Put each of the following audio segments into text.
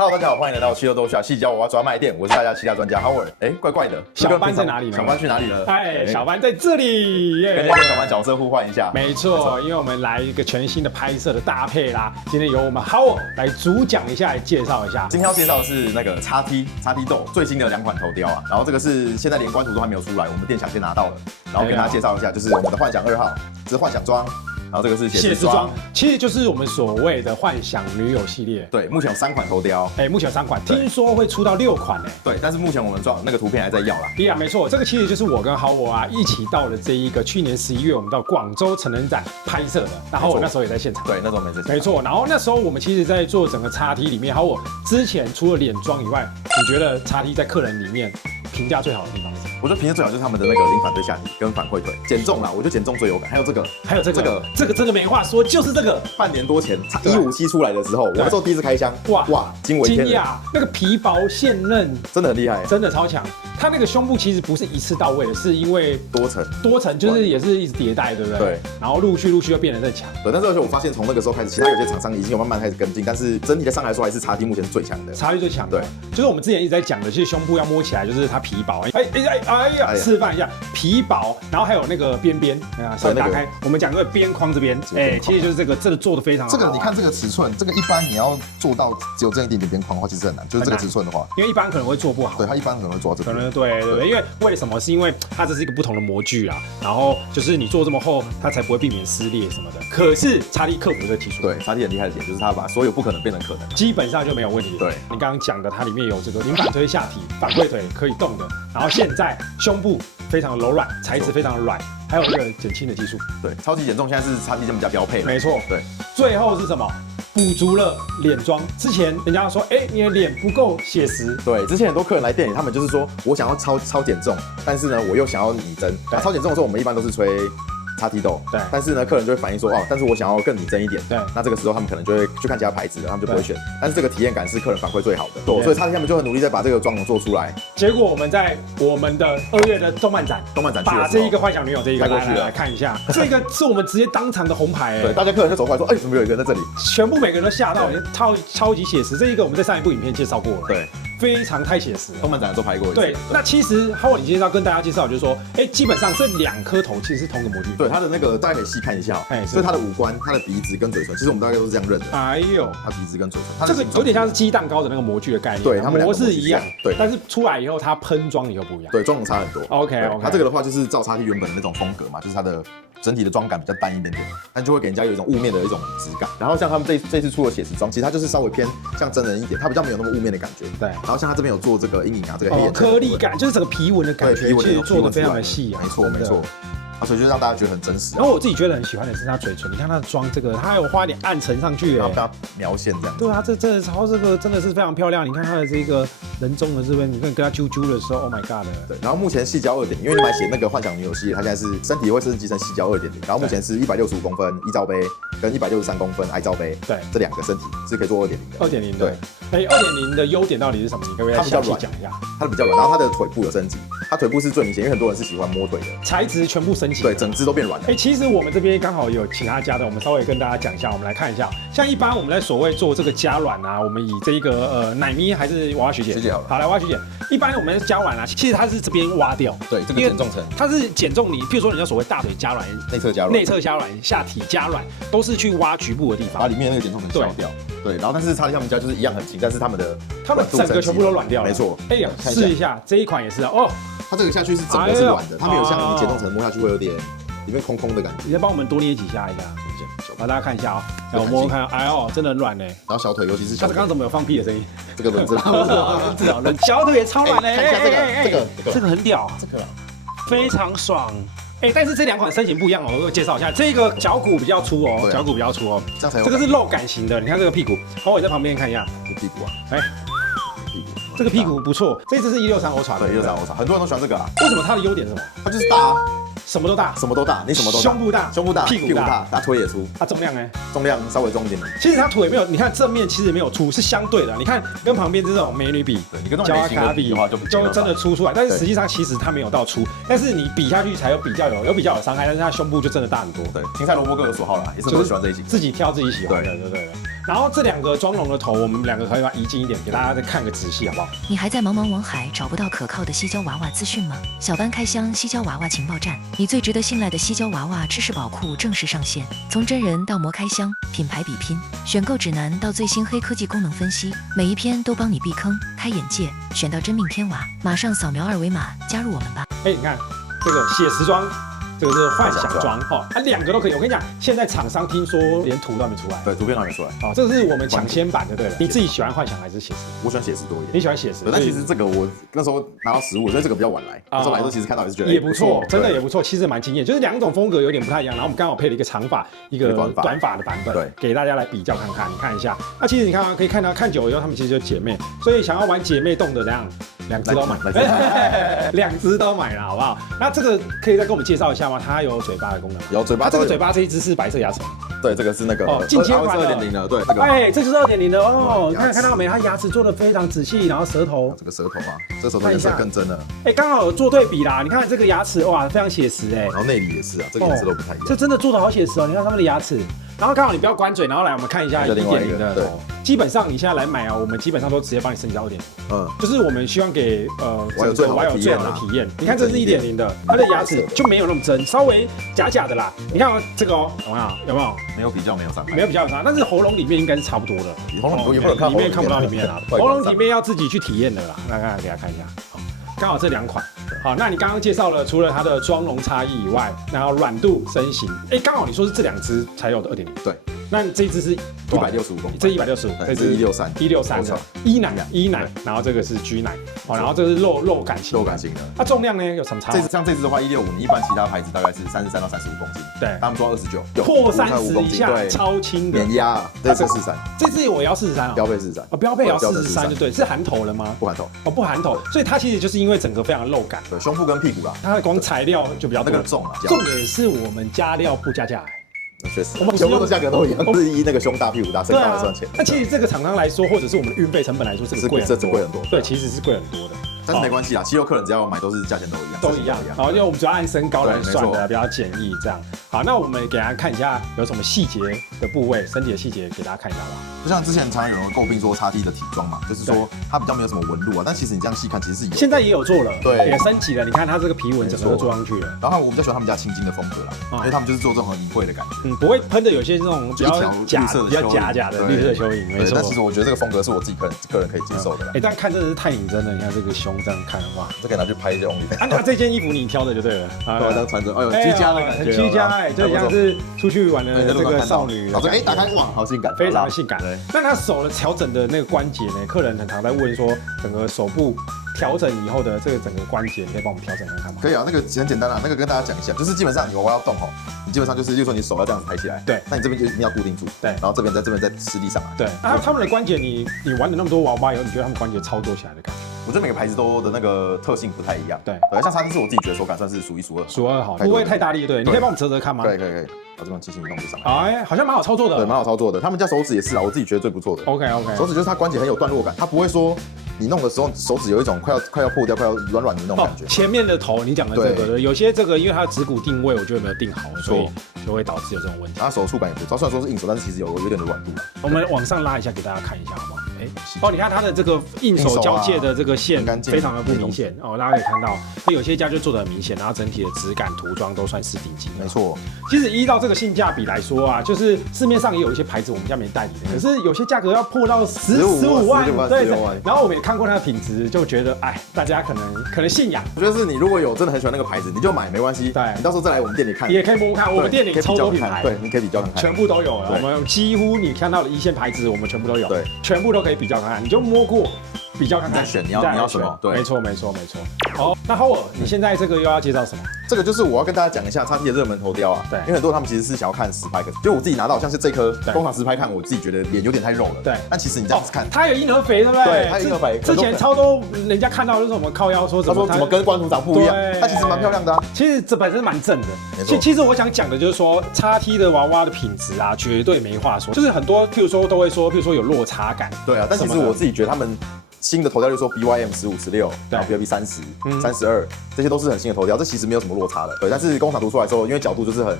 Hello， 大家好，欢迎来到汽车都下细胶娃娃专卖店，我是大家期待专家 Howard。怪怪的，小班在哪里呢？小班去哪里了？小班在这里，跟小班角色互换一下。没错，因为我们来一个全新的拍摄的搭配啦。今天由我们 Howard 来主讲一下，来介绍一下。今天要介绍的是那个XT豆最新的2款头雕啊，然后这个是现在连官图都还没有出来，我们店想先拿到了，然后跟大家介绍一下，就是我们的幻想2号，这是幻想装。然后这个是写实装，其实就是我们所谓的幻想女友系列。对，目前有3款头雕，目前有3款，听说会出到6款对，但是目前我们那个图片还在要啦。没错，这个其实就是我跟Howard啊一起到了这一个去年11月我们到广州成人展拍摄的，然后我那时候也在现场。对，那时候没错。然后那时候我们其实在做整个XT里面，Howard之前除了脸妆以外，你觉得XT在客人里面评价最好的地方是什么？我觉得评价最好就是他们的那个零反对下体跟反馈腿减重啦，我觉得减重最有感。还有这个真的没话说，就是这个。半年多前157出来的时候，我那时候第一次开箱，哇，惊为天人，那个皮薄线嫩，真的很厉害，真的超强。它那个胸部其实不是一次到位的，是因为多层就是也是一直迭代，对不对？对。然后陆续又变得更强。对，但是而且我发现从那个时候开始，其他有些厂商已经有慢慢开始跟进，但是整体的上来说还是XT目前是最强的。XT最强的，对，就是我们之前一直在讲的，其实胸部要摸起来就是它皮薄，示范一下皮薄，然后还有那个边边，稍微打开，我们讲这个边框这边，其实就是这个做的非常好。这个你看这个尺寸，这个一般你要做到只有这一点点边框的话，其实很难，就是这个尺寸的话，因为一般可能会做不好。对，它一般可能会做到这个。可能对，因为为什么？是因为它这是一个不同的模具啦，然后就是你做这么厚，它才不会避免撕裂什么的。可是XT克服这个技术，对，XT很厉害的点就是它把所有不可能变成可能，基本上就没有问题。对，你刚刚讲的，它里面有这个零反推下体、反馈腿可以动的，然后现在胸部非常的柔软，材质非常的软，还有一个减轻的技术。对，超级减重现在是XT这么加标配。没错，对。最后是什么？补足了脸妆。之前人家说，你的脸不够写实。对，之前很多客人来店里，他们就是说我想要超减重，但是呢，我又想要拟真。超减重的时候，我们一般都是吹XT豆。对。但是呢，客人就会反映说，但是我想要更拟真一点。对。那这个时候他们可能就会去看其他牌子的，他们就不会选。但是这个体验感是客人反馈最好的。对。所以XT他们就很努力在把这个妆容做出来。结果我们在我们的2月的动漫展把这一个幻想女友这一个来看一下，这个是我们直接当场的红牌。对，大家客人就走过来说，怎么有一个人在这里？全部每个人都吓到，超级写实。这一个我们在上一部影片介绍过了。对。非常太写实了，动漫展的时候拍过一次。对，那其实Howard你今天要跟大家介绍，就是说，基本上这2颗头其实是同一个模具。对，它的那个大家可以细看一下，所以它的五官、它的鼻子跟嘴唇，其实我们大概都是这样认的。它鼻子跟嘴唇，这个有点像是鸡蛋糕的那个模具的概念。对，它们模式一样，对，但是出来以后它喷装以后不一样。对，妆容差很多。OK， 它这个的话就是照XT原本的那种风格嘛，就是它的整体的妆感比较淡一点点，但就会给人家有一种雾面的一种质感。然后像他们这次出的写实妆，其实它就是稍微偏像真人一点，它比较没有那么雾面的感觉。对。然后像它这边有做这个阴影啊，这个黑眼颗粒感，就是整个皮纹的感觉，其实做的非常的细啊。没错。所以就让大家觉得很真实。然后我自己觉得很喜欢的是它嘴唇，你看它的妆，这个它还有花一点暗沉上去，然后它描线这样。对啊，这真的超这个真的是非常漂亮。你看它的这个人中的这边，你看跟它啾啾的时候 ，Oh my god 的。对，然后目前细胶2.0，因为你买写那个幻想女友系列，它现在是身体会升级成细胶2.0，然后目前是165公分一罩杯跟163公分 I 罩杯，对，这2个身体是可以做2.0的。2.0的，对。2.0的优点到底是什么？你可不可以详细讲一下？它比较软，然后它的腿部有升级，它腿部是最明显，因为很多人是喜欢摸腿的。材质全部升级，对，整只都变软。其实我们这边刚好有其他家的，我们稍微跟大家讲一下，我们来看一下。像一般我们在所谓做这个加软啊，我们以这一个奶咪还是娃娃学姐好来娃娃学姐，一般我们加软啊，其实它是这边挖掉，对，这个减重层，它是减重你，譬如说人家所谓大腿加软、内侧加软、下体加软，都是去挖局部的地方，把里面那个减重层消掉。对，然后但是XT他们家就是一样很轻，但是他们整个全部都软掉了，没错。试一下这一款也是哦，它这个下去是整个是软的，它没有像你减重层摸下去会有点里面空空的感觉。你再帮我们多捏几下一下，让大家看一下我摸看，真的很软嘞。然后小腿，尤其是小腿，刚刚怎么有放屁的声音？这个轮子，小腿也超软嘞。看一下这个很屌，这个非常爽。但是这2款身形不一样哦，我介绍一下，这个脚骨比较粗哦，脚骨比较粗哦，这个是肉感型的，你看这个屁股，我在旁边看一下，屁股啊，屁股，这个屁股不错，这只是163 Ultra，对，163 Ultra，很多人都喜欢这个啊。为什么它的优点是什么？它就是大啊。什么都大，什么都大，你什么都大，胸部大，屁股大，它腿也粗，它重量呢？重量稍微重一点点。其实它腿没有，你看正面其实没有粗，是相对的。你看跟旁边这种美女比，对，你跟这种美型比的话就真的粗出来，但是实际上其实它没有到粗，但是你比下去才有比较有伤害，但是它胸部就真的大很多。对，青菜萝卜各有所好啦，也是很多喜欢这一型，自己挑自己喜欢的，对。然后这2个装龙的头，我们2个可以把它移近一点，给大家再看个仔细，好不好？你还在茫茫网海找不到可靠的矽胶娃娃资讯吗？小班开箱矽胶娃娃情报站，你最值得信赖的矽胶娃娃知识宝库正式上线，从真人到模开箱、品牌比拼、选购指南到最新黑科技功能分析，每一篇都帮你避坑、开眼界，选到真命天娃，马上扫描2维码加入我们吧。你看这个写实装。这个是幻想装哈，它2个都可以。我跟你讲，现在厂商听说连图都还没出来，对，图片都还没出来。哦，这个是我们抢先版的，对了。你自己喜欢幻想还是写实？我喜欢写实多一点。你喜欢写实？但其实这个我那时候拿到15，所以这个比较晚来。那时候来的时候其实看到也是觉得也不错，真的也不错，其实蛮惊艳。就是2种风格有点不太一样，然后我们刚好配了一个长发，一个短发的版本，对，给大家来比较看看。你看一下，那其实你看可以看到，看久了以后，他们其实就姐妹，所以想要玩姐妹洞的这样。2只都买，2只都买了，好不好？那这个可以再跟我们介绍一下吗？它有嘴巴的功能吗？有嘴巴。它这个嘴巴这一只是白色牙齿。对，这个是那个进阶版的2.0的，对，这个。哎，这就是2.0的哦。看到没？它牙齿做的非常仔细，然后舌头。这个舌头啊，这舌头颜色更真了。哎，刚好有做对比啦。你看这个牙齿，哇，非常写实哎。然后内里也是啊，这个颜色都不太一样。这真的做的好写实哦。你看他们的牙齿。然后刚好你不要关嘴，然后来我们看一下1.0的。对，基本上你现在来买啊，我们基本上都直接帮你升级到2.0。就是我们希望给网友最好的体验。你看这是1.0的，它的牙齿就没有那么真，稍微假假的啦。你看这个哦，有没有？没有比较，没有伤害，没有比较有伤害，但是喉咙里面应该是差不多的。喉咙也不能看，里面看不到里面啊，喉咙里面要自己去体验的啦。那给大家看一下，刚好这2款。好，那你刚刚介绍了，除了它的妆容差异以外，然后软度、身形，刚好你说是这2只才有的2.0。对。那这一只是165公分，这165，这是163的E奶，然后这个是 G 奶，然后这个是肉感型的。它重量呢有什么差？像这只的话165，你一般其他牌子大概是33到35公斤，对，他们说29，破30以下，超轻的，免压，这是43，这只我要43啊，标配43，标配也要43，就对，是含头了吗？不含头，不含头，所以它其实就是因为整个非常肉感，对，胸部跟屁股啦，它的光材料就比较多，那个重啊，重点是我们加料不加价。确实，我们全部的价格都一样，是依那个胸大屁股大身高的算钱。那其实这个厂商来说，或者是我们的运费成本来说，这个贵很多。对，其实是贵很多的。但是没关系啦，7、6客人只要买都是价钱都一样。然后因为我们主要按身高来算的，比较简易这样。好，那我们给大家看一下有什么细节的部位，身体的细节给大家看一下吧。就像之前常常有人诟病说XT的体装嘛，就是说它比较没有什么纹路啊，但其实你这样细看，其实是有。现在也有做了，对，也升级了。你看它这个皮纹整个都做上去了。然后我比较喜欢他们家青金的风格啦，因为他们就是做这种很隐晦的感觉，不会喷的有些这种比较假的、比较假的绿色蚯蚓，没错。但其实我觉得这个风格是我自己个人可以接受的啦。但看真的是太拟真了，你看这个胸这样看哇，这可以拿去拍一些 OnlyFans。那这件衣服你挑的就对了，对，当穿着，哎呦，居家的感觉，很居家就像是出去玩的这个少女。打开哇，好性感，非常的性感。那他手的调整的那个关节呢？客人很常在问说，整个手部调整以后的这个整个关节，你可以帮我们调整看看吗？可以啊，那个很简单啊，那个跟大家讲一下，就是基本上你娃娃要动吼，你基本上就是，例如说你手要这样子抬起来，对，那你这边就一定要固定住，对，然后这边在吃力上来，对。那他们的关节，你玩了那么多娃娃以后，你觉得他们关节操作起来的感觉？我觉得每个牌子都的那个特性不太一样，对，像XT是我自己觉得手感算是数1数2，数2好，不会太大力，对，你可以帮我们折看吗？可以。把这种机器移动就上来，哎，好像蛮好操作的，对，蛮好操作的。他们家手指也是啊，我自己觉得最不错的。OK， 手指就是它关节很有段落感，它不会说你弄的时候手指有一种快要破掉、快要软的那种感觉。前面的头你讲的这个，有些这个因为它的指骨定位我觉得没有定好，所以就会导致有这种问题。它手触感也不错，虽然说是硬手，但是其实有点的软度。我们往上拉一下给大家看一下，好不好？你看它的这个硬手交界的这个线非常的不明显哦，大家可以看到，有些家就做的很明显，然后整体的质感、涂装都算是顶级。没错，其实依照这个性价比来说啊，就是市面上也有一些牌子我们家没代理的，可是有些价格要破到15万，对。然后我们也看过它的品质，就觉得大家可能信仰。我觉得是你如果有真的很喜欢那个牌子，你就买没关系，对，你到时候再来我们店里看，也可以摸看。我们店里超多品牌，对，你可以比较看看，全部都有了。我们几乎你看到的一线牌子，我们全部都有，对，全部都可以比较看看，你就摸过。比较看看，再选你要什么？对，没错。好，那 Howard， 你现在这个又要介绍什么？这个就是我要跟大家讲一下XT的热门头雕啊。对，因为很多人他们其实是想要看实拍，就我自己拿到像是这颗工厂实拍看，我自己觉得脸有点太肉了。对，但其实你这样子看，它有婴儿肥，对不对？对，它有婴儿肥。之前超多人家看到就是我们靠腰说怎么跟关图长不一样，它其实蛮漂亮的。其实这本身蛮正的。其实我想讲的就是说，XT的娃娃的品质啊，绝对没话说。就是很多譬如说都会说，譬如说有落差感。对啊，但其实我自己觉得他们。新的头雕就说 BYM 15、16，然后 BYB 30、32，这些都是很新的头雕，这其实没有什么落差的。对，但是工厂涂出来之后，因为角度就是很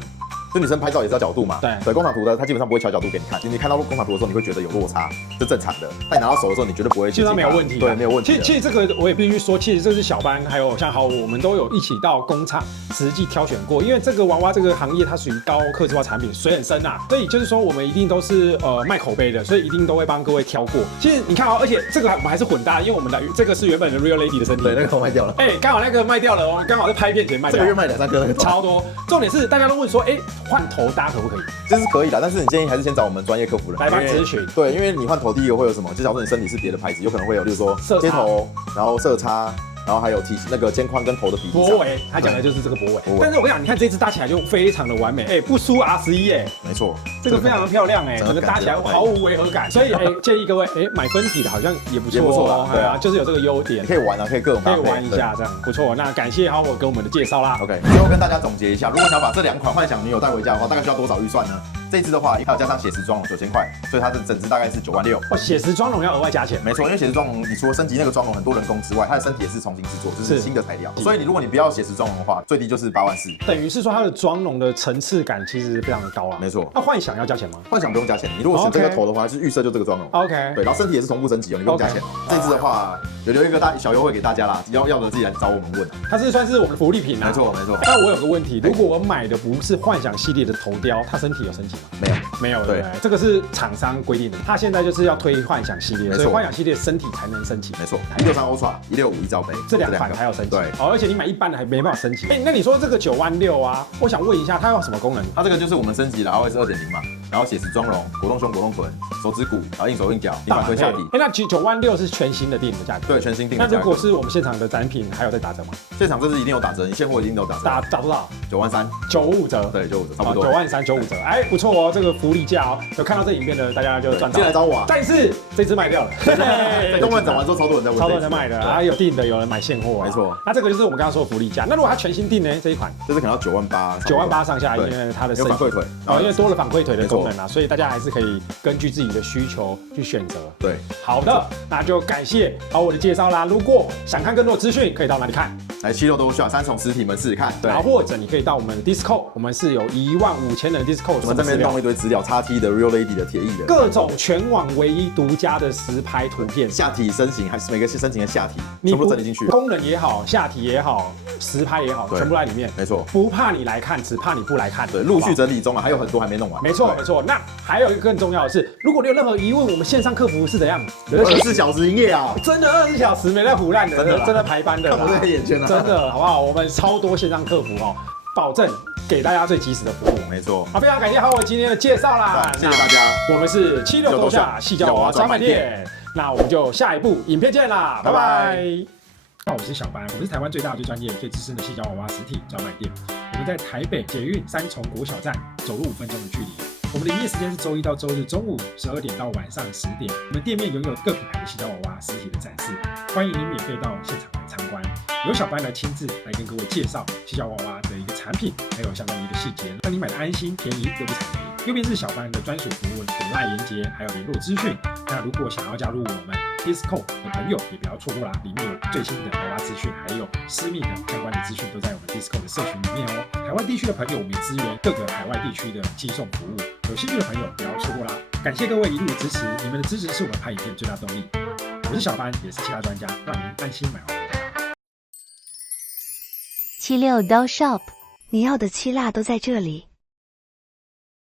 就女生拍照也是要角度嘛。对，工厂图的它基本上不会调角度给你看，你看到工厂图的时候，你会觉得有落差，是正常的。但你拿到手的时候，你绝对不会。基本上没有问题。对，没有问题。其实这个我也必须说，其实这是小班还有像好我们都有一起到工厂实际挑选过，因为这个娃娃这个行业它属于高客制化产品，水很深啊，所以就是说我们一定都是卖口碑的，所以一定都会帮各位挑过。其实你看而且这个我们还是混搭，因为我们的这个是原本的 Real Lady 的身体，对，那个都卖掉了。刚好那个卖掉了哦，刚好在拍片前卖掉。这个月卖2、3个，那个超多。重点是大家都问说，换头搭可不可以？这是可以的，但是你建议还是先找我们专业客服人来帮咨询。对，因为你换头第一个会有什么？就假如你身体是别的牌子，有可能会有，例如说接头，然后色差。然后还有那个肩宽跟头的比例，脖围，他讲的就是这个脖围。但是我跟你讲，你看这支搭起来就非常的完美，不输 R11没错，这个非常的漂亮整个搭起来毫无违和感。所以建议各位买分体的好像也不错啦，对啊，就是有这个优点，可以玩啊，可以各种搭配，可以玩一下这样不错。那感谢好我跟我们的介绍啦。OK， 最后跟大家总结一下，如果想要把这2款幻想女友带回家的话，大概需要多少预算呢？这一支的话，还有加上写实妆容9000块，所以它的整支大概是9万6。写实妆容要额外加钱？没错，因为写实妆容你除了升级那个妆容很多人工之外，它的身体也是重新制作，就是新的材料。所以如果你不要写实妆容的话，最低就是8万4。等于是说它的妆容的层次感其实非常的高啊。没错。那幻想要加钱吗？幻想不用加钱，你如果选这个头的话，是预设就这个妆容。OK。对，然后身体也是同步升级你不用加钱。这支的话有留一个小优惠给大家啦，要的自己来找我们问。它是算是我们的福利品没错。那我有个问题，如果我买的不是幻想系列的头雕，它身体有升级吗？没有。对，这个是厂商规定的，他现在就是要推幻想系列，所以幻想系列身体才能升级。没错，163 Ultra、165一罩杯，这2款才有升级。对，而且你买一般的还没办法升级。那你说这个9万6啊，我想问一下，它有什么功能？它这个就是我们升级的 ROS 2.0嘛，然后写实妆容、果冻胸、果冻臀、手指骨，然后硬手硬脚、平板推下体。那9万6是全新的定的价格？对，全新定的价格。那如果是我们现场的展品，还有在打折吗？现场这支一定有打折，你现货一定都有打折。打多少？9万3。95折。对，95折，差不多。9万3，95折。不错哦，这个福利价哦。有看到这影片的大家就赚到。进来找我啊！但是这支卖掉了。对，动漫展完之后超多人在问。超多人在卖的有订的，有人买现货。没错。那这个就是我们刚刚说的福利价。那如果它全新订呢？这一款就是可能要9万8。9万8上下，因为它的有反馈腿，因为多了反馈腿的功能所以大家还是可以根据自己的需求去选择。对，好的，那就感谢好我的介绍啦。如果想看更多的资讯，可以到哪里看？来76都需要3重实体门市看。对，或者你可以到我们的 Discord， 我们是有15000人的 Discord， 我们这边弄一堆资料，XT 的 Real Lady 的铁艺的，各种全网唯一独家的实拍图片，下体身形还是每个身形的下体，全部整理进去，功能也好，下体也好，实拍也好，全部在里面。没错，不怕你来看，只怕你不来看。对，陆续整理中还有很多还没弄完。没错。那还有一个更重要的是，如果你有任何疑问，我们线上客服是怎样？24小时营业啊！真的24小时没在胡乱的，真的排班的，看我在眼圈啊！真的好不好？我们超多线上客服保证给大家最及时的服务。没错。好，非常感谢好我今天的介绍啦，谢谢大家。我们是76都下细胶娃娃专卖店，那我们就下一部影片见啦，拜拜。我是小班，我们是台湾最大、最专业、最资深的细胶娃娃实体专卖店。我们在台北捷运3重国小站走路5分钟的距离。我们的营业时间是周一到周日中午12点到晚上10点。我们店面拥有各品牌的细胶娃娃实体的展示，欢迎您免费到现场来参观。由小班来亲自来跟各位介绍细胶娃娃的一个产品，还有相关的一个细节，让你买的安心、便宜又不踩雷。右边是小班的专属服务的LINE连结，还有联络资讯。那如果想要加入我们 Discord 的朋友，也不要错过啦，里面有最新的娃娃资讯，还有私密的相关的资讯都在我们 Discord 的社群里面哦。海外地区的朋友，我们也支援各个海外地区的寄送服务，有兴趣的朋友不要错过啦。感谢各位一路的支持，你们的支持是我们拍影片最大动力。我是小班，也是气辣专家，让您安心买哦。76 Doll Shop， 你要的气辣都在这里。